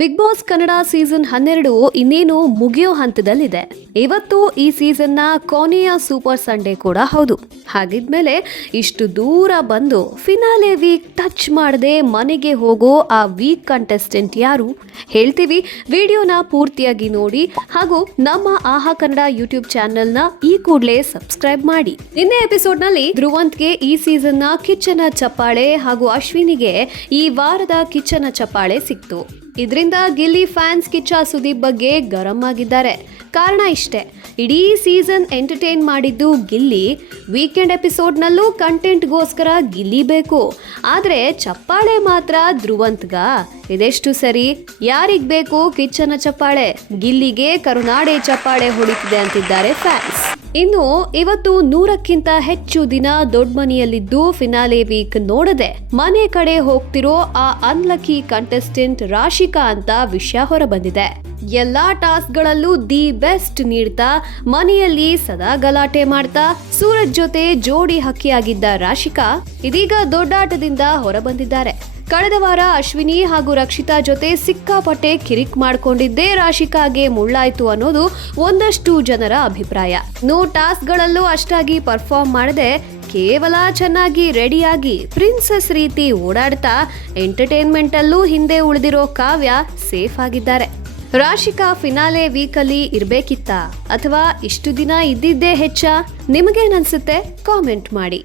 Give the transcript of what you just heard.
Big boss Kannada season 12 ಇನ್ನೇನು ಮುಗಿಯೋ ಹಂತದಲ್ಲಿದೆ. ಇವತ್ತು ಈ ಸೀಸನ್ನ ಕೊನೆಯ ಸೂಪರ್ ಸಂಡೇ ಕೂಡ ಹೌದು. ಹಾಗಿದ್ಮೇಲೆ ಇಷ್ಟು ದೂರ ಬಂದು ಫಿನಾಲೆ ವೀಕ್ ಟಚ್ ಮಾಡದೆ ಮನೆಗೆ ಹೋಗೋ ಆ ವೀಕ್ ಕಂಟೆಸ್ಟೆಂಟ್ ಯಾರು ಹೇಳ್ತೀವಿ. ವಿಡಿಯೋನ ಪೂರ್ತಿಯಾಗಿ ನೋಡಿ ಹಾಗೂ ನಮ್ಮ ಆಹಾ ಕನ್ನಡ ಯೂಟ್ಯೂಬ್ ಚಾನೆಲ್ನ ಈ ಕೂಡಲೇ ಸಬ್ಸ್ಕ್ರೈಬ್ ಮಾಡಿ. ನಿನ್ನೆ ಎಪಿಸೋಡ್ನಲ್ಲಿ ಧ್ರುವಂತ್ಗೆ ಈ ಸೀಸನ್ನ ಕಿಚ್ಚನ ಚಪ್ಪಾಳೆ ಹಾಗೂ ಅಶ್ವಿನಿಗೆ ಈ ವಾರದ ಕಿಚ್ಚನ ಚಪ್ಪಾಳೆ ಸಿಕ್ತು. ಇದರಿಂದ ಗಿಲ್ಲಿ ಫ್ಯಾನ್ಸ್ ಕಿಚ್ಚ ಸುದೀಪ್ ಬಗ್ಗೆ ಗರಂ ಆಗಿದ್ದಾರೆ. ಕಾರಣ ಇಷ್ಟೇ, ಇಡೀ ಸೀಸನ್ ಎಂಟರ್ಟೈನ್ ಮಾಡಿದ್ದು ಗಿಲ್ಲಿ. ವೀಕೆಂಡ್ ಎಪಿಸೋಡ್ನಲ್ಲೂ ಕಂಟೆಂಟ್ಗೋಸ್ಕರ ಗಿಲ್ಲಿ ಬೇಕು, ಆದರೆ ಚಪ್ಪಾಳೆ ಮಾತ್ರ ಧ್ರುವಂತ್ಗ. ಇದೆಷ್ಟು ಸರಿ? ಯಾರಿಗ್ ಬೇಕು ಕಿಚ್ಚನ ಚಪ್ಪಾಳೆ? ಗಿಲ್ಲಿಗೆ ಕರುನಾಡೆ ಚಪ್ಪಾಳೆ ಹೊಡಿತಿದೆ ಅಂತಿದ್ದಾರೆ ಫ್ಯಾನ್ಸ್. ಇನ್ನು ಇವತ್ತು 100ಕ್ಕಿಂತ ಹೆಚ್ಚು ದಿನ ದೊಡ್ಡ ಮನೆಯಲ್ಲಿದ್ದು ಫಿನಾಲೆ ವೀಕ್ ನೋಡದೆ ಮನೆ ಕಡೆ ಹೋಗ್ತಿರೋ ಆ ಅನ್ಲಕ್ಕಿ ಕಂಟೆಸ್ಟೆಂಟ್ ರಾಶಿಕಾ ಅಂತ ವಿಷಯ ಹೊರಬಂದಿದೆ. ಎಲ್ಲಾ ಟಾಸ್ಕ್ಗಳಲ್ಲೂ ದಿ ಬೆಸ್ಟ್ ನೀಡ್ತಾ ಮನೆಯಲ್ಲಿ ಸದಾ ಗಲಾಟೆ ಮಾಡ್ತಾ ಸೂರಜ್ ಜೊತೆ ಜೋಡಿ ಹಕ್ಕಿಯಾಗಿದ್ದ ರಾಶಿಕಾ ಇದೀಗ ದೊಡ್ಡಾಟದಿಂದ ಹೊರಬಂದಿದ್ದಾರೆ. ಕಳೆದ ವಾರ ಅಶ್ವಿನಿ ಹಾಗೂ ರಕ್ಷಿತಾ ಜೊತೆ ಸಿಕ್ಕಾಪಟ್ಟೆ ಕಿರಿಕ್ ಮಾಡ್ಕೊಂಡಿದ್ದೇ ರಾಶಿಕಾಗೆ ಮುಳ್ಳಾಯ್ತು ಅನ್ನೋದು ಒಂದಷ್ಟು ಜನರ ಅಭಿಪ್ರಾಯ. ಟಾಸ್ಕ್ಗಳಲ್ಲೂ ಅಷ್ಟಾಗಿ ಪರ್ಫಾರ್ಮ್ ಮಾಡದೆ ಕೇವಲ ಚೆನ್ನಾಗಿ ರೆಡಿಯಾಗಿ ಪ್ರಿನ್ಸೆಸ್ ರೀತಿ ಓಡಾಡ್ತಾ ಎಂಟರ್ಟೈನ್ಮೆಂಟ್ ಅಲ್ಲೂ ಹಿಂದೆ ಉಳಿದಿರೋ ಕಾವ್ಯ ಸೇಫ್ ಆಗಿದ್ದಾರೆ. ರಾಶಿಕಾ ಫಿನಾಲೆ ವೀಕಲ್ಲಿ ಇರ್ಬೇಕಿತ್ತಾ ಅಥವಾ ಇಷ್ಟು ದಿನ ಇದ್ದಿದ್ದೇ ಹೆಚ್ಚಾ? ನಿಮಗೇನನ್ಸುತ್ತೆ? ಕಾಮೆಂಟ್ ಮಾಡಿ.